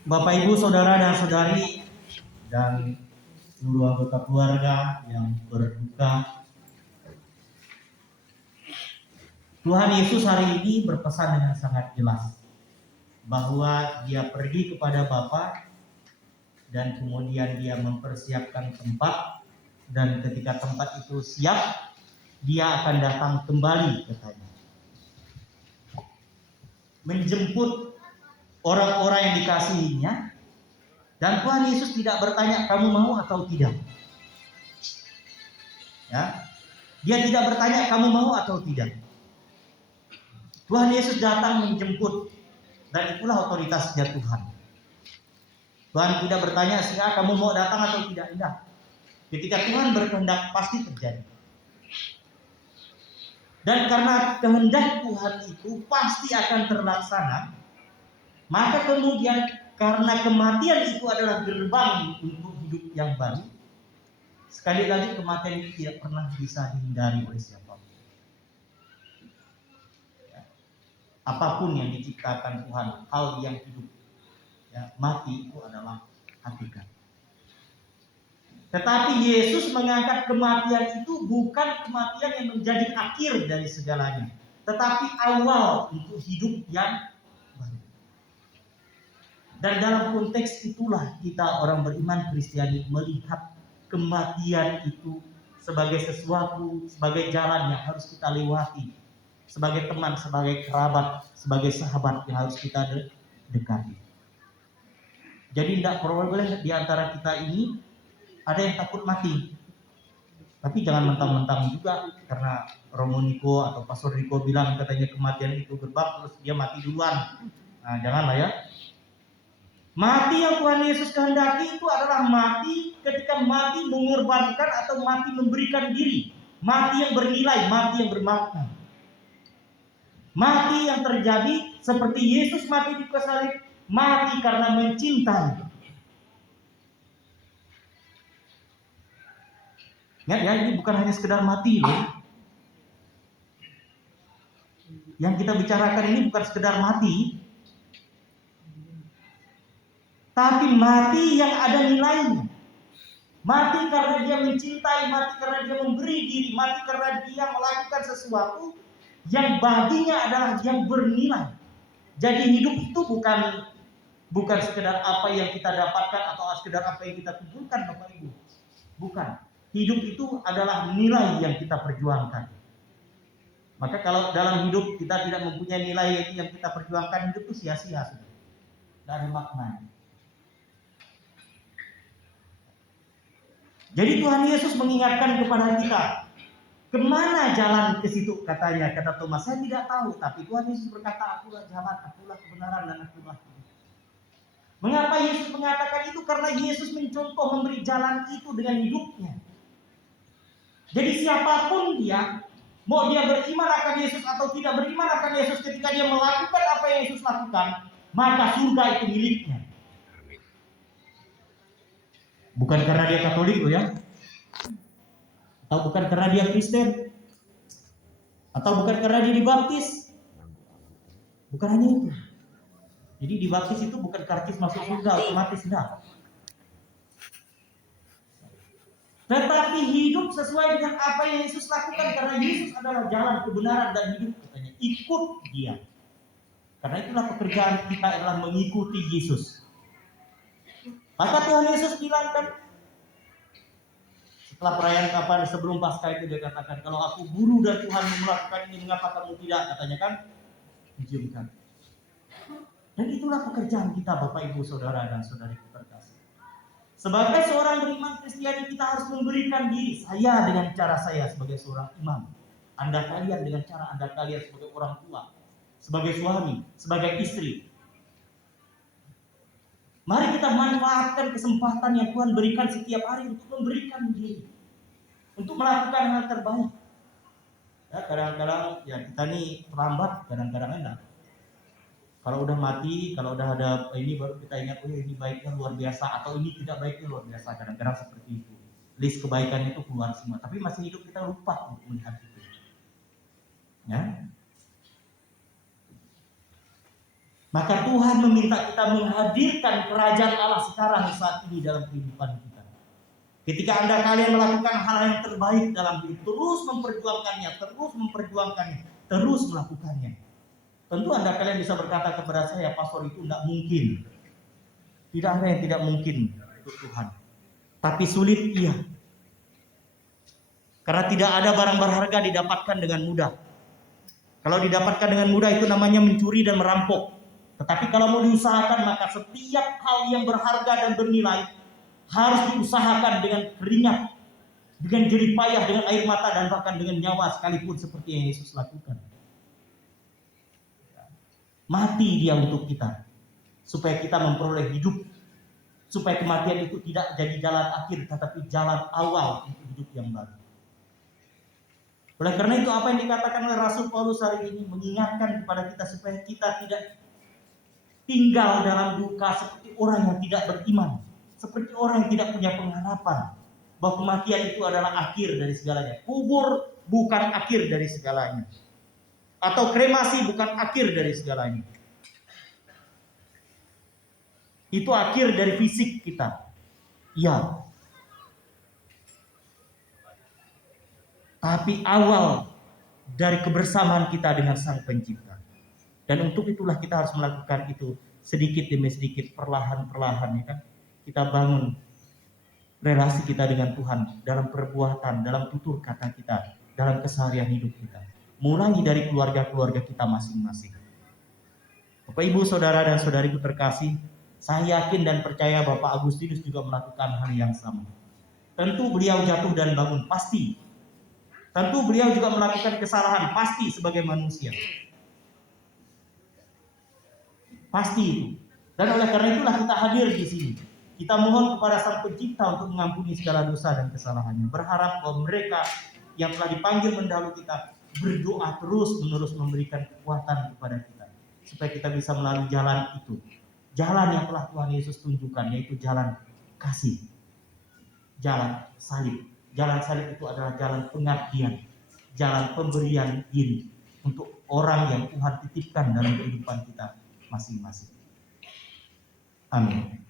Bapak Ibu, saudara dan saudari, dan seluruh anggota keluarga yang berduka, Tuhan Yesus hari ini berpesan dengan sangat jelas bahwa Dia pergi kepada Bapa dan kemudian Dia mempersiapkan tempat, dan ketika tempat itu siap, Dia akan datang kembali katanya, menjemput orang-orang yang dikasihinya. Dan Tuhan Yesus tidak bertanya kamu mau atau tidak. Ya, Dia tidak bertanya kamu mau atau tidak. Tuhan Yesus datang menjemput, dan itulah otoritasnya Tuhan. Tuhan tidak bertanya sehingga kamu mau datang atau tidak. Tidak. Ketika Tuhan berkehendak pasti terjadi. Dan karena kehendak Tuhan itu pasti akan terlaksana, maka kemudian karena kematian itu adalah gerbang untuk hidup yang baru, sekali lagi kematian itu tidak pernah bisa dihindari oleh siapapun. Apapun yang diciptakan Tuhan, hal yang hidup, ya, mati itu adalah hakikat. Tetapi Yesus mengangkat kematian itu bukan kematian yang menjadi akhir dari segalanya, tetapi awal untuk hidup yang baru. Dan dalam konteks itulah kita orang beriman Kristiani melihat kematian itu sebagai sesuatu, sebagai jalan yang harus kita lewati, sebagai teman, sebagai kerabat, sebagai sahabat yang harus kita dekati. Jadi tidak boleh di antara kita ini ada yang takut mati. Tapi jangan mentang-mentang juga karena Romo Niko atau Pastor Niko bilang katanya kematian itu gerbang terus dia mati duluan. Nah, janganlah ya. Mati yang Tuhan Yesus kehendaki itu adalah mati ketika mati mengorbankan atau mati memberikan diri. Mati yang bernilai, mati yang bermakna. Mati yang terjadi seperti Yesus mati di kayu salib, mati karena mencintai. Ya, ini bukan hanya sekedar mati loh. Yang kita bicarakan ini bukan sekedar mati, tapi mati yang ada nilainya. Mati karena dia mencintai, mati karena dia memberi diri, mati karena dia melakukan sesuatu yang baginya adalah yang bernilai. Jadi hidup itu bukan sekedar apa yang kita dapatkan atau sekedar apa yang kita kumpulkan, Bapak Ibu. Bukan. Hidup itu adalah nilai yang kita perjuangkan. Maka kalau dalam hidup kita tidak mempunyai nilai yang kita perjuangkan, hidup itu sia-sia sudah. Tidak ada makna. Jadi Tuhan Yesus mengingatkan kepada kita, kemana jalan ke situ katanya, kata Thomas, saya tidak tahu. Tapi Tuhan Yesus berkata, akulah jalan, akulah kebenaran, dan akulah hidup. Mengapa Yesus mengatakan itu? Karena Yesus mencontoh memberi jalan itu dengan hidupnya. Jadi siapapun dia, mau dia beriman akan Yesus atau tidak beriman akan Yesus, ketika dia melakukan apa yang Yesus lakukan, maka surga itu miliknya. Bukan karena dia Katolik loh ya, atau bukan karena dia Kristen, atau bukan karena dia dibaptis. Bukan hanya itu. Jadi dibaptis itu bukan karcis masuk surga otomatis, enggak. Tetapi hidup sesuai dengan apa yang Yesus lakukan, karena Yesus adalah jalan kebenaran dan hidup katanya. Ikut dia. Karena itulah pekerjaan kita adalah mengikuti Yesus. Maka Tuhan Yesus bilang kan, setelah perayaan kapan sebelum Paskah itu dia katakan, kalau aku guru dan Tuhan melakukan ini, mengapa kamu tidak? Katanya kan, diam. Dan itulah pekerjaan kita, Bapak Ibu Saudara dan Saudari terkasih. Sebagai seorang beriman Kristiani, kita harus memberikan diri. Saya dengan cara saya sebagai seorang imam, Anda kalian dengan cara Anda kalian sebagai orang tua, sebagai suami, sebagai istri. Mari kita manfaatkan kesempatan yang Tuhan berikan setiap hari untuk memberikan diri, untuk melakukan hal terbaik. Ya, kadang-kadang ya kita nih terlambat, kadang-kadang enggak. Kalau udah mati, kalau udah ada ini baru kita ingat, oh ini baiknya luar biasa, atau ini tidak baiknya luar biasa. Kadang-kadang seperti itu. List kebaikan itu keluar semua, tapi masih hidup kita lupa untuk melihat itu. Ya. Maka Tuhan meminta kita menghadirkan kerajaan Allah sekarang saat ini dalam kehidupan kita. Ketika kalian melakukan hal yang terbaik dalam hidup, terus memperjuangkannya, terus melakukannya. Tentu kalian bisa berkata kepada saya, pastor, itu tidak mungkin. Tidak ada yang tidak mungkin untuk Tuhan. Tapi sulit, iya. Karena tidak ada barang berharga didapatkan dengan mudah. Kalau didapatkan dengan mudah itu namanya mencuri dan merampok. Tetapi kalau mau diusahakan, maka setiap hal yang berharga dan bernilai harus diusahakan dengan keringat, dengan jerih payah, dengan air mata, dan bahkan dengan nyawa sekalipun, seperti yang Yesus lakukan. Mati dia untuk kita, supaya kita memperoleh hidup, supaya kematian itu tidak jadi jalan akhir, tetapi jalan awal untuk hidup yang baru. Oleh karena itu, apa yang dikatakan oleh Rasul Paulus hari ini mengingatkan kepada kita supaya kita tidak tinggal dalam duka seperti orang yang tidak beriman, seperti orang yang tidak punya pengharapan bahwa kematian itu adalah akhir dari segalanya. Kubur bukan akhir dari segalanya, atau kremasi bukan akhir dari segalanya. Itu akhir dari fisik kita, ya. Tapi awal dari kebersamaan kita dengan Sang Pencipta. Dan untuk itulah kita harus melakukan itu sedikit demi sedikit, perlahan-perlahan, ya kan? Kita bangun relasi kita dengan Tuhan dalam perbuatan, dalam tutur kata kita, dalam keseharian hidup kita. Mulai dari keluarga-keluarga kita masing-masing. Bapak, Ibu, saudara dan saudariku terkasih, saya yakin dan percaya Bapak Agustinus juga melakukan hal yang sama. Tentu beliau jatuh dan bangun, pasti. Tentu beliau juga melakukan kesalahan, pasti, sebagai manusia. Pasti itu. Dan oleh karena itulah kita hadir di sini. Kita mohon kepada Sang Pencipta untuk mengampuni segala dosa dan kesalahannya. Berharap bahwa mereka yang telah dipanggil mendahulu kita berdoa terus-menerus memberikan kekuatan kepada kita, supaya kita bisa melalui jalan itu. Jalan yang telah Tuhan Yesus tunjukkan, yaitu jalan kasih. Jalan salib. Jalan salib itu adalah jalan pengabdian, jalan pemberian diri untuk orang yang Tuhan titipkan dalam kehidupan kita masing-masing. Amin.